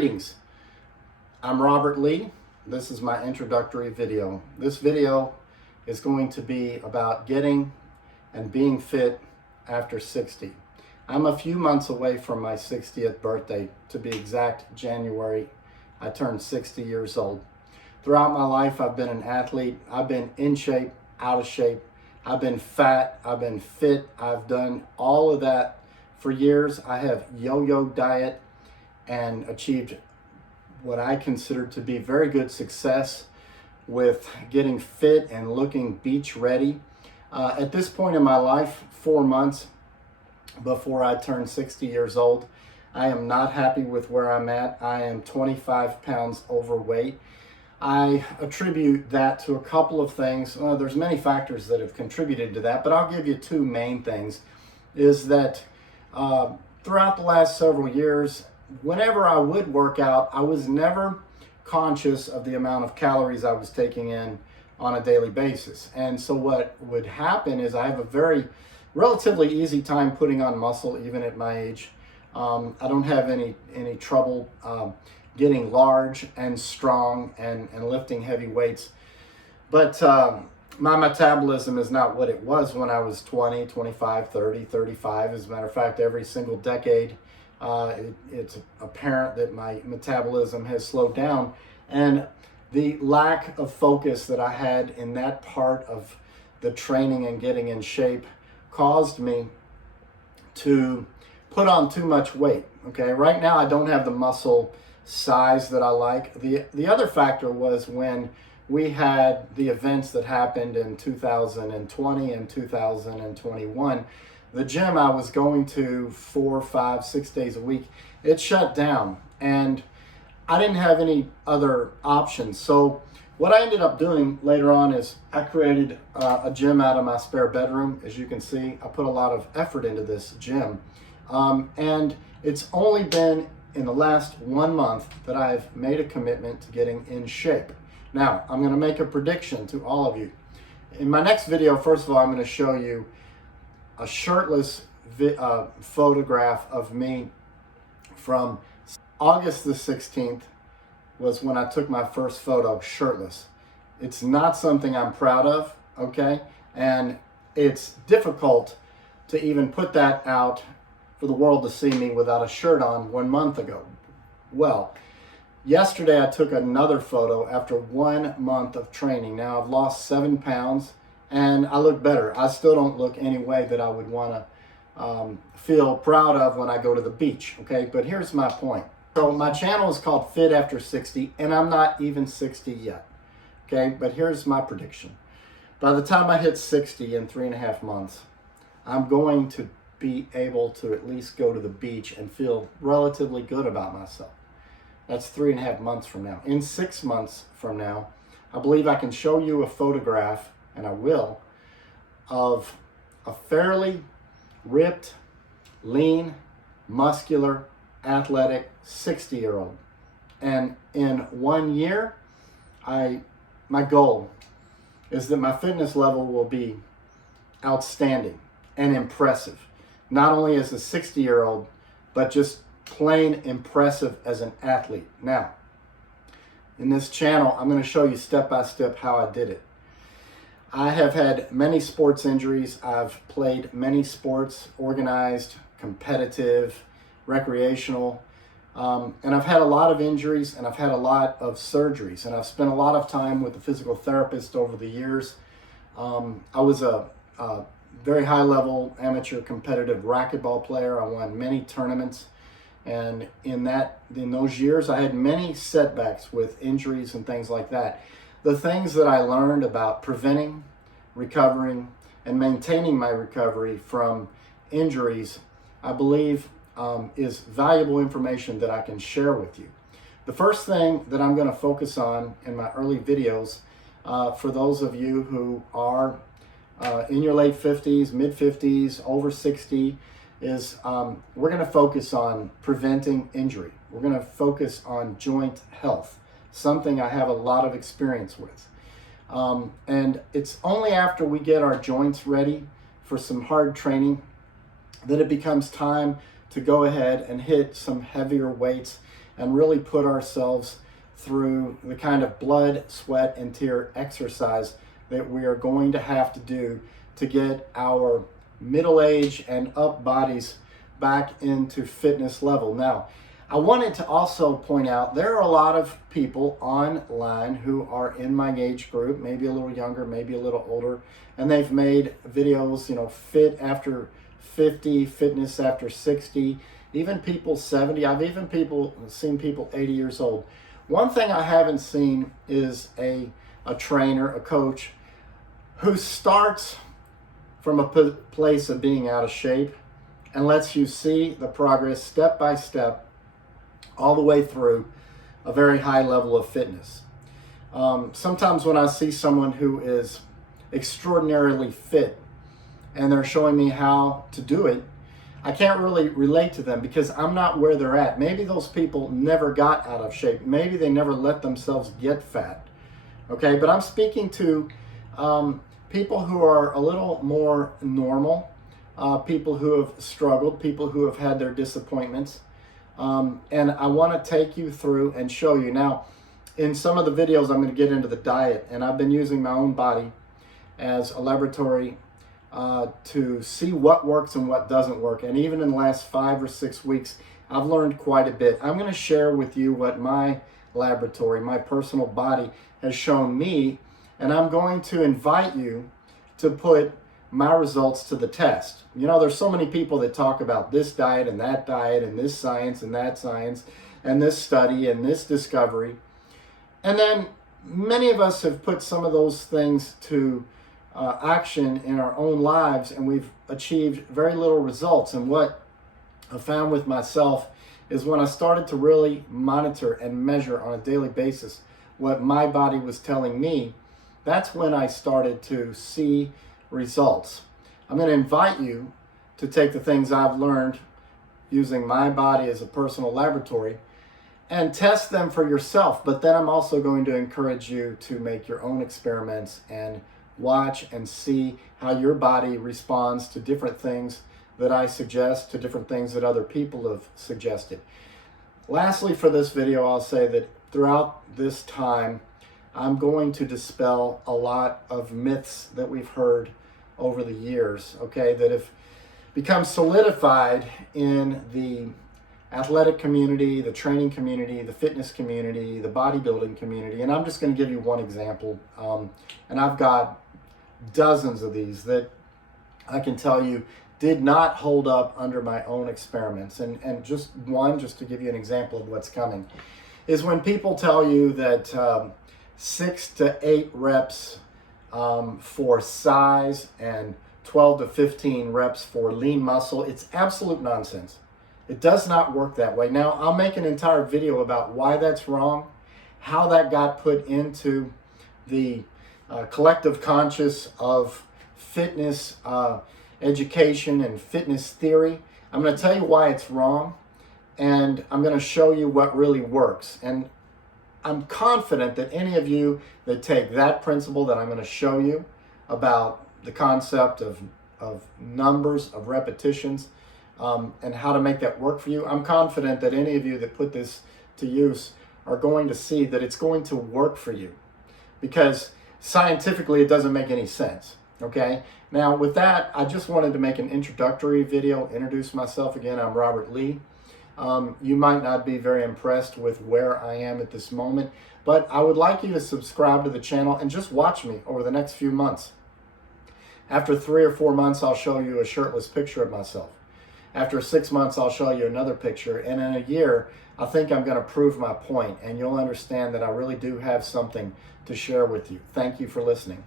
Greetings, I'm Robert Lee. This is my introductory video. This video is going to be about getting and being fit after 60. I'm a few months away from my 60th birthday. To be exact, January, I turned 60 years old. Throughout my life, I've been an athlete. I've been in shape, out of shape. I've been fat, I've been fit. I've done all of that for years. I have yo-yo diet and achieved what I consider to be very good success with getting fit and looking beach ready. At this point in my life, 4 months before I turn 60 years old, I am not happy with where I'm at. I am 25 pounds overweight. I attribute that to a couple of things. Well, there's many factors that have contributed to that, but I'll give you two main things. Is that throughout the last several years, whenever I would work out, I was never conscious of the amount of calories I was taking in on a daily basis. And so what would happen is I have a very relatively easy time putting on muscle, even at my age. I don't have any trouble getting large and strong and lifting heavy weights. But my metabolism is not what it was when I was 20, 25, 30, 35. As a matter of fact, every single decade, it's apparent that my metabolism has slowed down. And the lack of focus that I had in that part of the training and getting in shape caused me to put on too much weight. Okay, right now I don't have the muscle size that I like. The other factor was when we had the events that happened in 2020 and 2021. The gym I was going to 4, 5, 6 days a week, it shut down and I didn't have any other options. So what I ended up doing later on is I created a gym out of my spare bedroom. As you can see, I put a lot of effort into this gym. And it's only been in the last 1 month that I've made a commitment to getting in shape. Now, I'm gonna make a prediction to all of you. In my next video, first of all, I'm gonna show you a shirtless photograph of me from August the 16th was when I took my first photo shirtless. It's not something I'm proud of, okay? And it's difficult to even put that out for the world to see me without a shirt on 1 month ago. Well, yesterday I took another photo after 1 month of training. Now I've lost 7 pounds and I look better. I still don't look any way that I would want to feel proud of when I go to the beach, okay? But here's my point. So my channel is called Fit After 60 and I'm not even 60 yet, okay? But here's my prediction. By the time I hit 60 in 3.5 months, I'm going to be able to at least go to the beach and feel relatively good about myself. That's 3.5 months from now. In 6 months from now, I believe I can show you a photograph, and I will, of a fairly ripped, lean, muscular, athletic 60-year-old. And in 1 year, my goal is that my fitness level will be outstanding and impressive. Not only as a 60-year-old, but just plain impressive as an athlete. Now, in this channel, I'm going to show you step-by-step how I did it. I have had many sports injuries. I've played many sports, organized, competitive, recreational, and I've had a lot of injuries and I've had a lot of surgeries, and I've spent a lot of time with a physical therapist over the years. I was a very high-level amateur competitive racquetball player. I won many tournaments, and in those years I had many setbacks with injuries and things like that. The things that I learned about preventing, recovering, and maintaining my recovery from injuries, I believe is valuable information that I can share with you. The first thing that I'm going to focus on in my early videos, for those of you who are in your late 50s, mid 50s, over 60, is we're going to focus on preventing injury. We're going to focus on joint health, something I have a lot of experience with. And it's only after we get our joints ready for some hard training that it becomes time to go ahead and hit some heavier weights and really put ourselves through the kind of blood, sweat, and tear exercise that we are going to have to do to get our middle age and up bodies back into fitness level. Now, I wanted to also point out there are a lot of people online who are in my age group, maybe a little younger, maybe a little older, and they've made videos, fit after 50, fitness after 60, even people 70. I've even seen people 80 years old. One thing I haven't seen is a trainer, a coach, who starts from a place of being out of shape and lets you see the progress step by step all the way through a very high level of fitness. Sometimes when I see someone who is extraordinarily fit and they're showing me how to do it, I can't really relate to them because I'm not where they're at. Maybe those people never got out of shape. Maybe they never let themselves get fat. Okay, but I'm speaking to people who are a little more normal, people who have struggled, people who have had their disappointments. And I want to take you through and show you. Now, in some of the videos, I'm going to get into the diet, and I've been using my own body as a laboratory to see what works and what doesn't work. And even in the last 5 or 6 weeks, I've learned quite a bit. I'm going to share with you what my laboratory, my personal body has shown me, and I'm going to invite you to put my results to the test. There's so many people that talk about this diet and this science and that science and this study and this discovery. And then many of us have put some of those things to action in our own lives, and we've achieved very little results. And what I found with myself is when I started to really monitor and measure on a daily basis what my body was telling me, that's when I started to see results. I'm going to invite you to take the things I've learned using my body as a personal laboratory and test them for yourself. But then I'm also going to encourage you to make your own experiments and watch and see how your body responds to different things that I suggest, to different things that other people have suggested. Lastly, for this video, I'll say that throughout this time, I'm going to dispel a lot of myths that we've heard over the years, okay, that have become solidified in the athletic community, the training community, the fitness community, the bodybuilding community. And I'm just going to give you one example. And I've got dozens of these that I can tell you did not hold up under my own experiments. And just to give you an example of what's coming, is when people tell you that 6 to 8 reps for size and 12 to 15 reps for lean muscle. It's absolute nonsense. It does not work that way. Now, I'll make an entire video about why that's wrong, how that got put into the collective conscious of fitness education and fitness theory. I'm going to tell you why it's wrong, and I'm going to show you what really works. And I'm confident that any of you that take that principle that I'm going to show you about the concept of numbers, of repetitions, and how to make that work for you, I'm confident that any of you that put this to use are going to see that it's going to work for you, because scientifically it doesn't make any sense. Okay? Now, with that, I just wanted to make an introductory video, introduce myself again. I'm Robert Lee. You might not be very impressed with where I am at this moment, but I would like you to subscribe to the channel and just watch me over the next few months. After 3 or 4 months, I'll show you a shirtless picture of myself. After 6 months, I'll show you another picture. And in a year, I think I'm going to prove my point, and you'll understand that I really do have something to share with you. Thank you for listening.